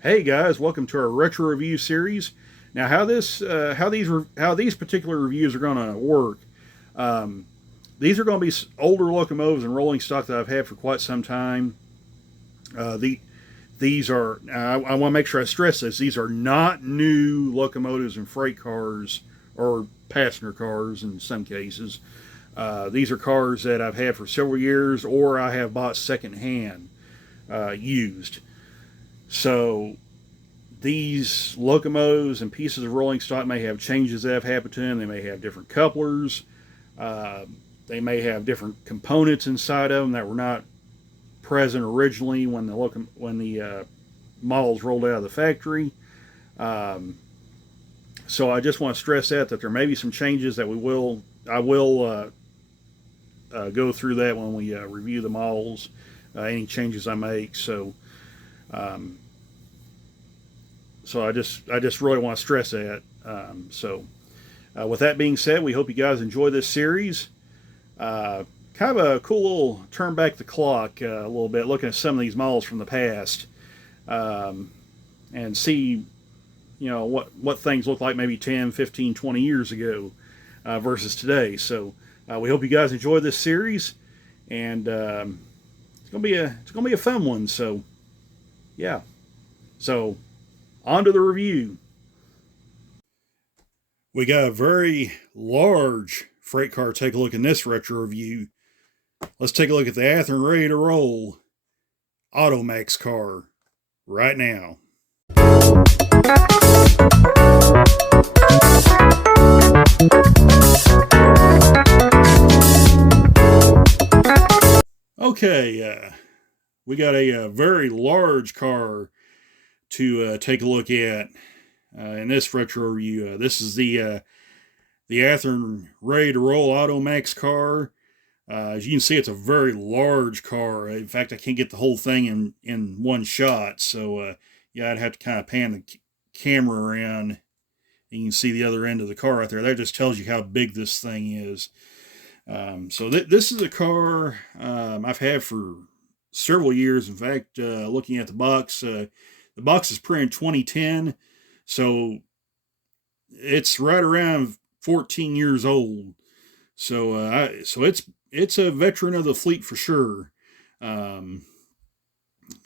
Hey guys, welcome to our retro review series. Now, how these particular reviews are going to work? Um, these are going to be older locomotives and rolling stock that I've had for quite some time. The These are I want to make sure I stress this. These are not new locomotives and freight cars or passenger cars in some cases. These are cars that I've had for several years or I have bought secondhand used. So these locomotives and pieces of rolling stock may have changes that have happened to them. They may have different couplers. Uh, they may have different components inside of them that were not present originally when the models rolled out of the factory. Um, so I just want to stress that there may be some changes that I will go through that when we review the models. Any changes I make. Um, so I just really want to stress that. With that being said, we hope you guys enjoy this series. Kind of a cool little turn back the clock a little bit, looking at some of these models from the past, um, and see, what things look like maybe 10, 15, 20 years ago versus today. So we hope you guys enjoy this series, and it's gonna be a fun one. So yeah, so on to the review. We got a very large freight car. Take a look in this retro review. Let's take a look at the Athearn Ready to Roll Automax car right now. Okay, we got a very large car to take a look at in this retro review. This is the Athearn Ready to Roll Automax car. As you can see, it's a very large car. In fact, I can't get the whole thing in one shot. So, yeah, I'd have to kind of pan the camera around. And you can see the other end of the car right there. That just tells you how big this thing is. This is a car I've had for several years. In fact, looking at the box is printed 2010. So it's right around 14 years old. So it's a veteran of the fleet for sure. Um,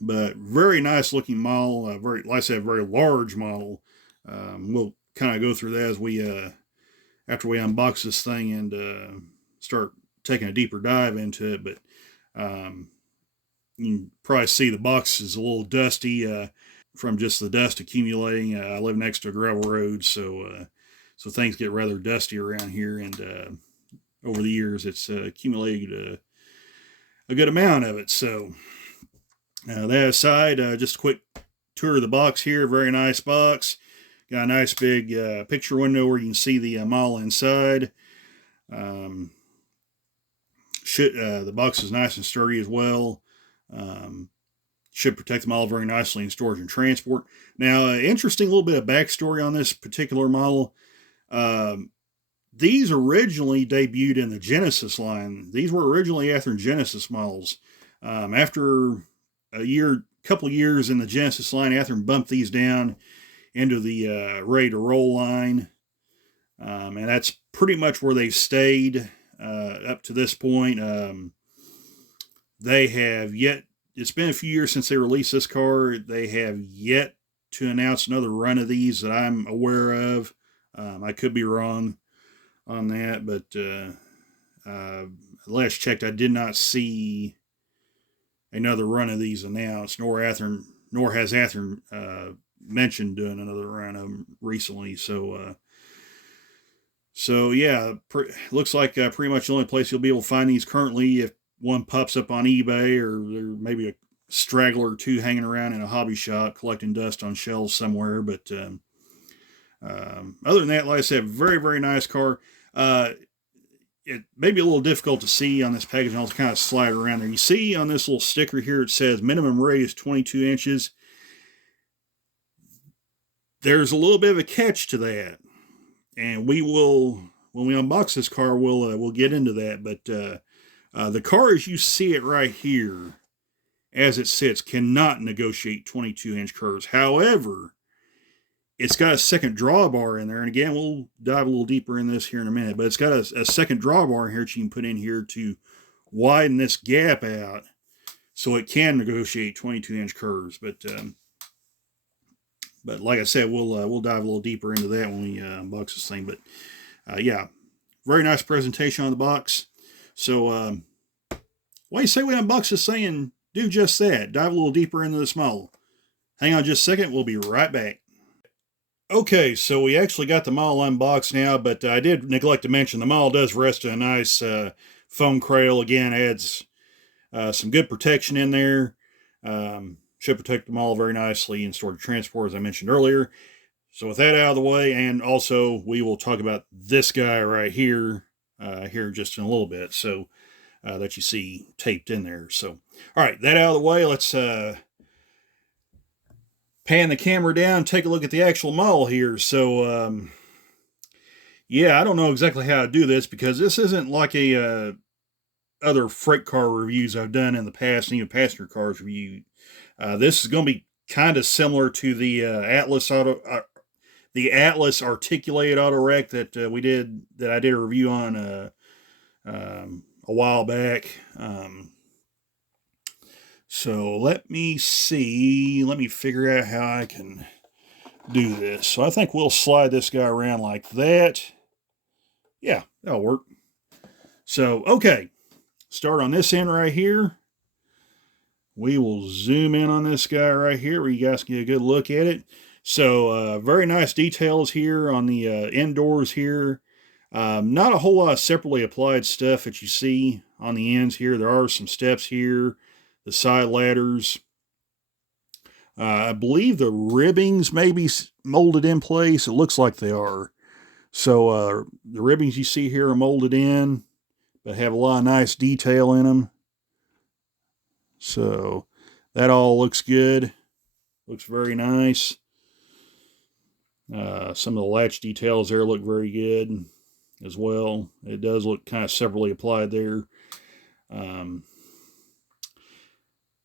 but very nice looking model. Very, like I said, very large model. We'll kind of go through that as we after we unbox this thing and start taking a deeper dive into it. But you can probably see the box is a little dusty from just the dust accumulating. I live next to a gravel road, so things get rather dusty around here, and over the years it's accumulated a good amount of it. So that aside, just a quick tour of the box here. Very nice box. Got a nice big picture window where you can see the model inside. Um, the box is nice and sturdy as well. Should protect the model very nicely in storage and transport. Now, interesting little bit of backstory on this particular model. These originally debuted in the Genesis line. These were originally Athearn Genesis models. After couple years in the Genesis line, Athearn bumped these down into the Ready to Roll line. And that's pretty much where they've stayed up to this point. They have yet, it's been a few years since they released this car. They have yet to announce another run of these that I'm aware of. I could be wrong on that, but last checked, I did not see another run of these announced, nor has Athearn mentioned doing another run of them recently. So yeah, looks like pretty much the only place you'll be able to find these currently, if one pops up on eBay, or there maybe a straggler or two hanging around in a hobby shop collecting dust on shelves somewhere. But other than that, like I said, very, very nice car. It may be a little difficult to see on this package. I'll kind of slide around there. You see on this little sticker here, it says minimum radius 22 inches. There's a little bit of a catch to that, and we will, when we unbox this car, we'll get into that. But the car, as you see it right here, as it sits, cannot negotiate 22-inch curves. However, it's got a second drawbar in there, and again, we'll dive a little deeper in this here in a minute, but it's got a second drawbar in here that you can put in here to widen this gap out so it can negotiate 22-inch curves. But like I said, we'll dive a little deeper into that when we unbox this thing. But yeah, very nice presentation on the box. So why do you say we unbox this thing and do just that? Dive a little deeper into this model. Hang on just a second. We'll be right back. Okay, so we actually got the model unboxed now, but I did neglect to mention the model does rest in a nice foam cradle. Again, adds some good protection in there. Should protect them all very nicely and store to transport, as I mentioned earlier. So with that out of the way, and also we will talk about this guy right here, here just in a little bit, so that you see taped in there. So, all right, that out of the way, let's pan the camera down and take a look at the actual model here. So, yeah, I don't know exactly how to do this because this isn't like a other freight car reviews I've done in the past, and even passenger cars review. This is going to be kind of similar to the Atlas articulated auto wreck that I did a review on a while back. So let me figure out how I can do this. So I think we'll slide this guy around like that. Yeah, that'll work. So, okay. Start on this end right here. We will zoom in on this guy right here where you guys can get a good look at it. So, very nice details here on the end doors here. Not a whole lot of separately applied stuff that you see on the ends here. There are some steps here. The side ladders. I believe the ribbings may be molded in place. It looks like they are. So the ribbings you see here are molded in, but have a lot of nice detail in them. So that all looks good. Looks very nice. Some of the latch details there look very good as well. It does look kind of separately applied there.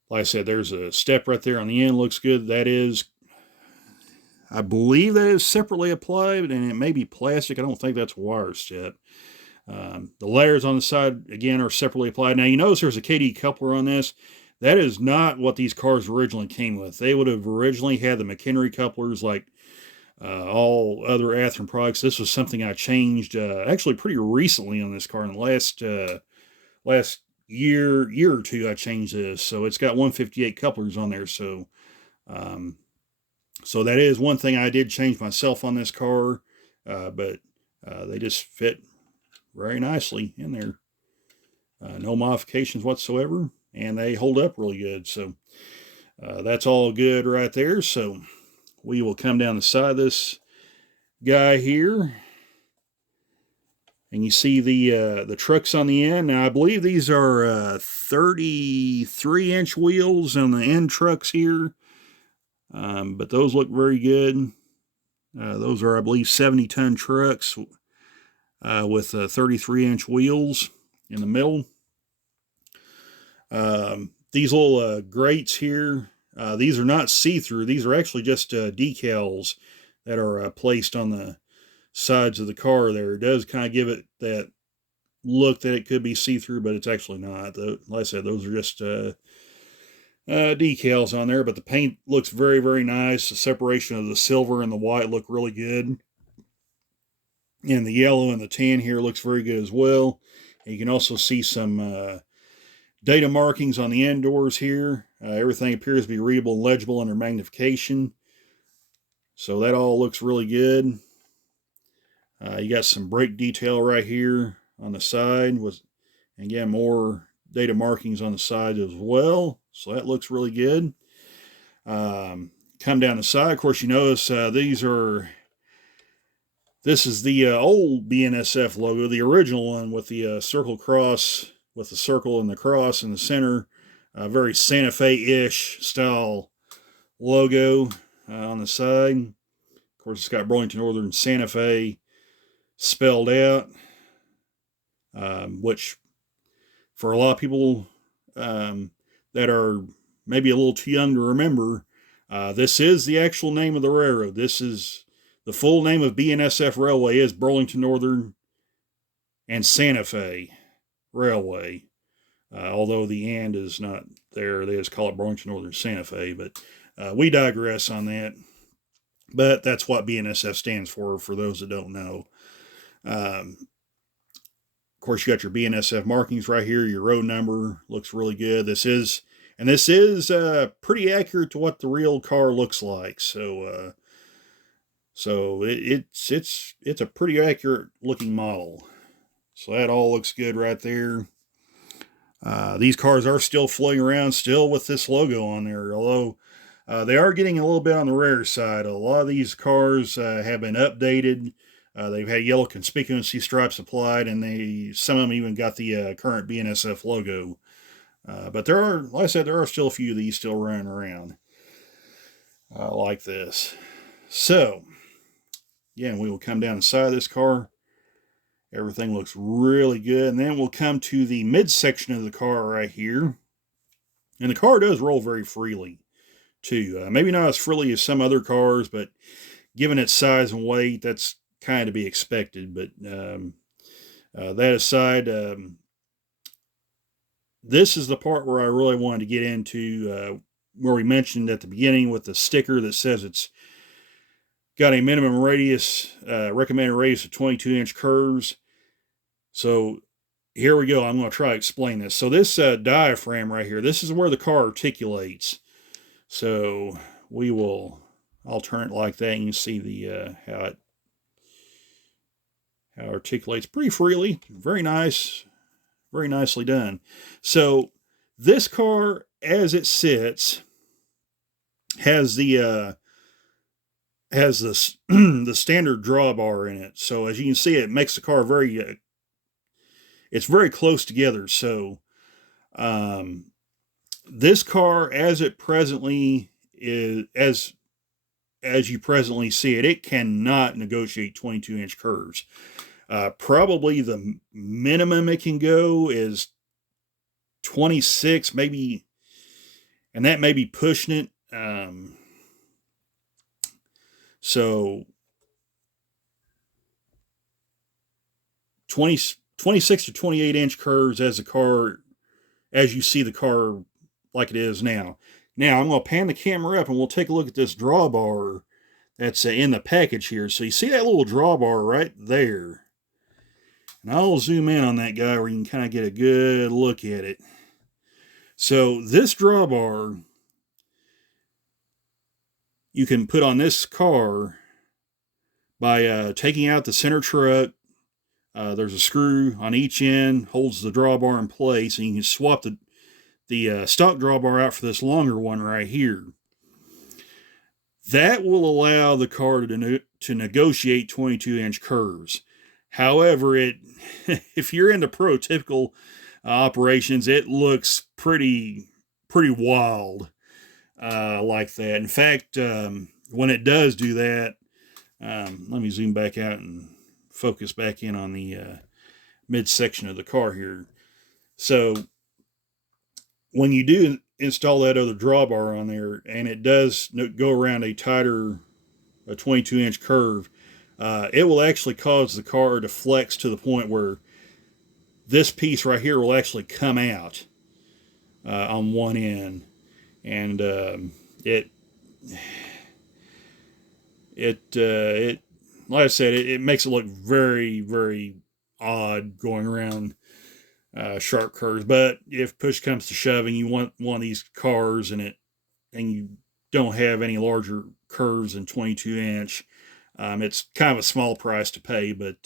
Like I said, there's a step right there on the end. Looks good. That is, I believe that is separately applied, and it may be plastic. I don't think that's a wire step. The layers on the side, again, are separately applied. Now, you notice there's a KD coupler on this. That is not what these cars originally came with. They would have originally had the McHenry couplers like all other Athearn products. This was something I changed actually pretty recently on this car. In the last year or two, I changed this. So it's got 158 couplers on there. So so that is one thing I did change myself on this car, but they just fit very nicely in there. No modifications whatsoever, and they hold up really good. So that's all good right there. So we will come down the side of this guy here, and you see the trucks on the end. Now I believe these are 33-inch wheels on the end trucks here, but those look very good. Those are, I believe, 70-ton trucks with 33-inch wheels in the middle. These little grates here, these are not see-through. These are actually just decals that are placed on the sides of the car there. It does kind of give it that look that it could be see-through, but it's actually not. Like I said, those are just decals on there, but the paint looks very, very nice. The separation of the silver and the white look really good. And the yellow and the tan here looks very good as well. And you can also see some data markings on the end doors here. Everything appears to be readable and legible under magnification. So that all looks really good. You got some brake detail right here on the side with, again, more data markings on the side as well. So that looks really good. Come down the side, of course, you notice this is the old BNSF logo, the original one with the circle cross, with the circle and the cross in the center. Very Santa Fe-ish style logo on the side. Of course, it's got Burlington Northern Santa Fe spelled out, which for a lot of people that are maybe a little too young to remember, this is the actual name of the railroad. This is the full name of BNSF Railway is Burlington Northern and Santa Fe Railway. Although the and is not there, they just call it Burlington Northern Santa Fe. But we digress on that. But that's what BNSF stands for those that don't know. Of course, you got your BNSF markings right here. Your road number looks really good. This is pretty accurate to what the real car looks like. So it's a pretty accurate looking model. So that all looks good right there. These cars are still floating around, still with this logo on there, although they are getting a little bit on the rare side. A lot of these cars have been updated. They've had yellow conspicuously stripes applied, and some of them even got the current BNSF logo. But there are, like I said, there are still a few of these still running around like this. So, again, we will come down the side of this car. Everything looks really good. And then we'll come to the midsection of the car right here. And the car does roll very freely, too. Maybe not as freely as some other cars, but given its size and weight, that's kind of to be expected. But that aside, this is the part where I really wanted to get into, where we mentioned at the beginning with the sticker that says it's got a minimum radius, recommended radius of 22-inch curves. So here we go. I'm going to try to explain this. So this diaphragm right here, this is where the car articulates. So I'll turn it like that, and you can see the how it articulates pretty freely. Very nice, very nicely done. So this car, as it sits, has the the standard drawbar in it. So as you can see, it makes the car very it's very close together. So this car, as it presently is, as you presently see it, it cannot negotiate 22-inch curves. Probably the minimum it can go is 26, maybe, and that may be pushing it. So 26 to 28-inch curves as you see the car like it is now. Now I'm going to pan the camera up and we'll take a look at this drawbar that's in the package here. So you see that little drawbar right there. And I'll zoom in on that guy where you can kind of get a good look at it. So this drawbar you can put on this car by taking out the center truck. There's a screw on each end, holds the drawbar in place, and you can swap the stock drawbar out for this longer one right here. That will allow the car to negotiate 22-inch curves. However, if you're into prototypical operations, it looks pretty wild like that. In fact, when it does do that, let me zoom back out and focus back in on the midsection of the car here. So when you do install that other drawbar on there, and it does go around a 22-inch curve, it will actually cause the car to flex to the point where this piece right here will actually come out on one end, and it like I said, it makes it look very, very odd going around sharp curves. But if push comes to shoving, you want one of these cars and you don't have any larger curves than 22-inch, it's kind of a small price to pay. But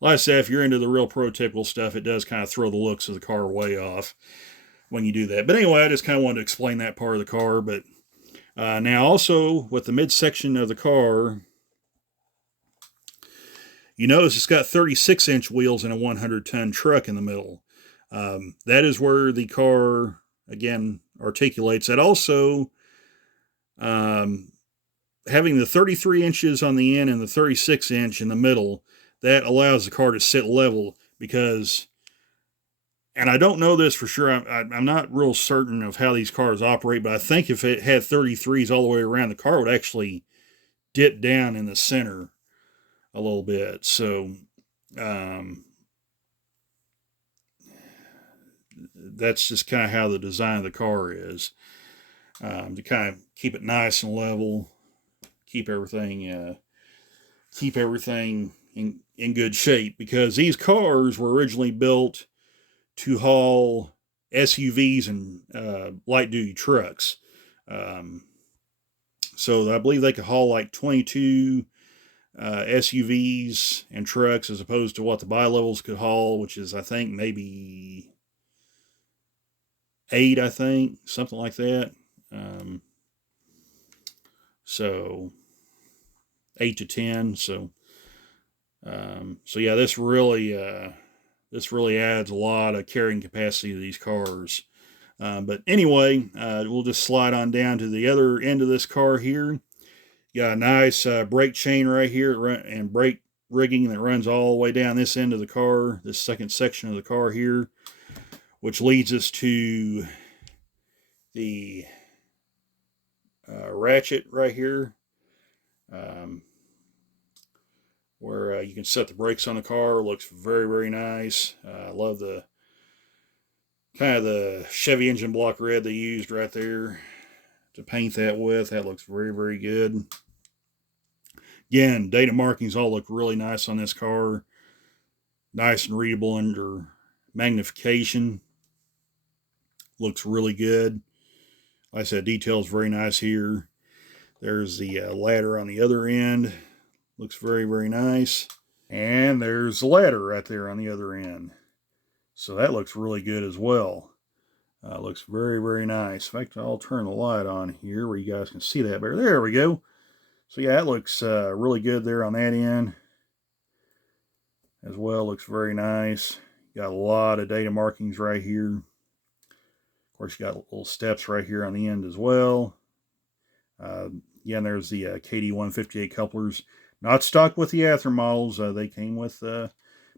like I said, if you're into the real prototypical stuff, it does kind of throw the looks of the car way off when you do that. But anyway, I just kind of wanted to explain that part of the car. But now also with the midsection of the car, you notice it's got 36-inch wheels and a 100-ton truck in the middle. That is where the car, again, articulates. That also, having the 33 inches on the end and the 36-inch in the middle, that allows the car to sit level, because and I don't know this for sure. I'm not real certain of how these cars operate, but I think if it had 33s all the way around, the car would actually dip down in the center a little bit. So that's just kind of how the design of the car is, to kind of keep it nice and level, keep everything in good shape, because these cars were originally built to haul SUVs and light duty trucks. So I believe they could haul like 22 SUVs and trucks, as opposed to what the bi-levels could haul, which is, I think, maybe 8, I think, something like that. So 8 to 10. So yeah, this really adds a lot of carrying capacity to these cars. But anyway, we'll just slide on down to the other end of this car here. You got a nice brake chain right here, and brake rigging that runs all the way down this end of the car, this second section of the car here, which leads us to the ratchet right here, where you can set the brakes on the car. It looks very, very nice. I love the kind of the Chevy engine block red they used right there to paint that with. That looks very, very good. Again, data markings all look really nice on this car. Nice and readable under magnification. Looks really good. Like I said, details very nice here. There's the ladder on the other end. Looks very, very nice. And there's the ladder right there on the other end. So that looks really good as well. Looks very, very nice. In fact, I'll turn the light on here where you guys can see that better. There we go. So yeah, it looks really good there on that end as well. Looks very nice. Got a lot of data markings right here. Of course, you got little steps right here on the end as well. Yeah, and there's the KD158 couplers. Not stock with the Athearn models. They came with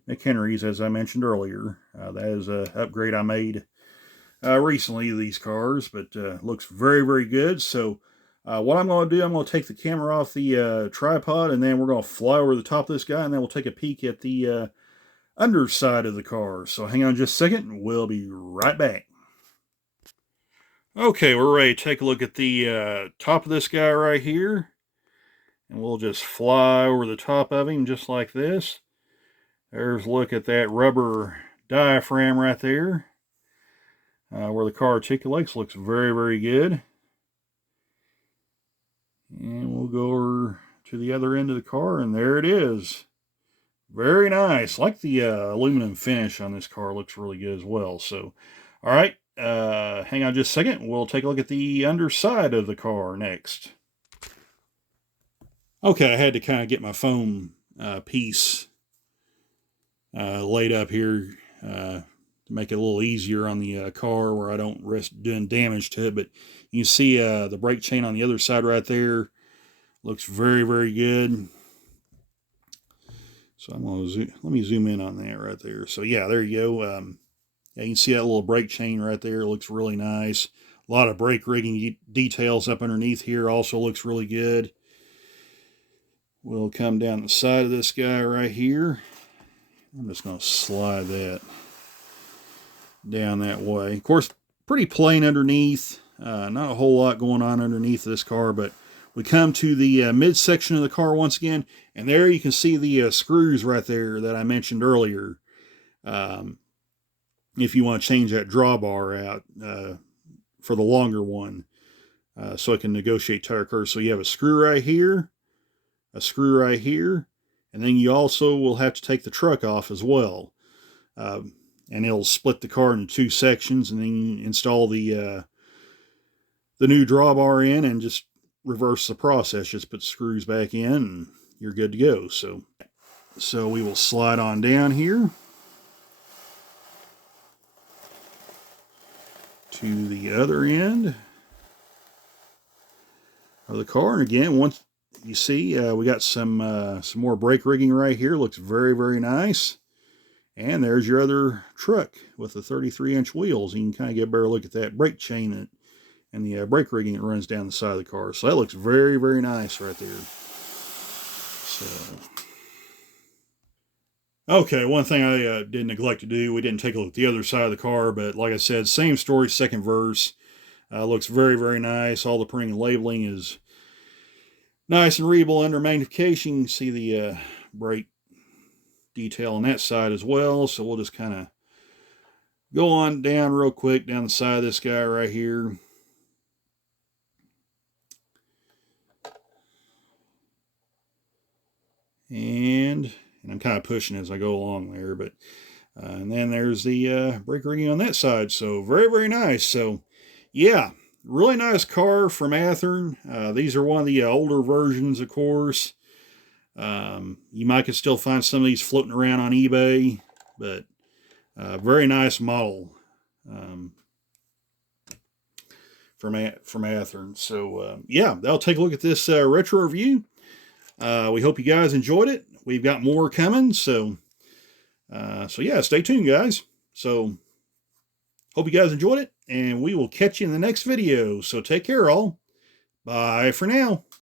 McHenry's, as I mentioned earlier. That is an upgrade I made recently to these cars, but looks very, very good. So what I'm going to do, I'm going to take the camera off the tripod, and then we're going to fly over the top of this guy, and then we'll take a peek at the underside of the car. So hang on just a second, and we'll be right back. Okay, we're ready to take a look at the top of this guy right here. And we'll just fly over the top of him just like this. There's a look at that rubber diaphragm right there. Where the car articulates. Looks very, very good. And we'll go over to the other end of the car, and there it is. Very nice. Like the aluminum finish on this car. Looks really good as well. So, all right. Hang on just a second. We'll take a look at the underside of the car next. Okay, I had to kind of get my foam piece laid up here to make it a little easier on the car, where I don't risk doing damage to it. But you can see the brake chain on the other side right there. Looks very, very good. So I'm going to let me zoom in on that right there. So yeah, there you go. Yeah, you can see that little brake chain right there. It looks really nice. A lot of brake rigging details up underneath here. Also looks really good. We'll come down the side of this guy right here. I'm just going to slide that down that way. Of course, pretty plain underneath. Not a whole lot going on underneath this car, but we come to the midsection of the car once again, and there you can see the screws right there that I mentioned earlier. If you want to change that drawbar out for the longer one, so it can negotiate tire curves. So you have a screw right here, a screw right here, and then you also will have to take the truck off as well. And it'll split the car into 2 sections, and then you install the new drawbar in and just reverse the process. Just put the screws back in and you're good to go. So we will slide on down here to the other end of the car. And again, once you see, we got some more brake rigging right here. Looks very, very nice. And there's your other truck with the 33-inch wheels. You can kind of get a better look at that brake chain and the brake rigging that runs down the side of the car. So that looks very, very nice right there. So, okay, one thing I did neglect to do, we didn't take a look at the other side of the car, but like I said, same story, second verse. Looks very, very nice. All the printing and labeling is nice and readable under magnification. You can see the brake detail on that side as well. So we'll just kind of go on down real quick down the side of this guy right here. And I'm kind of pushing as I go along there, but and then there's the brake rigging on that side. So very, very nice. So yeah, really nice car from Athearn. These are one of the older versions, of course. You might could still find some of these floating around on eBay, but very nice model from Athearn. So yeah, I'll take a look at this retro review. We hope you guys enjoyed it. We've got more coming, so yeah, stay tuned, guys. So hope you guys enjoyed it, and we will catch you in the next video. So take care, all. Bye for now.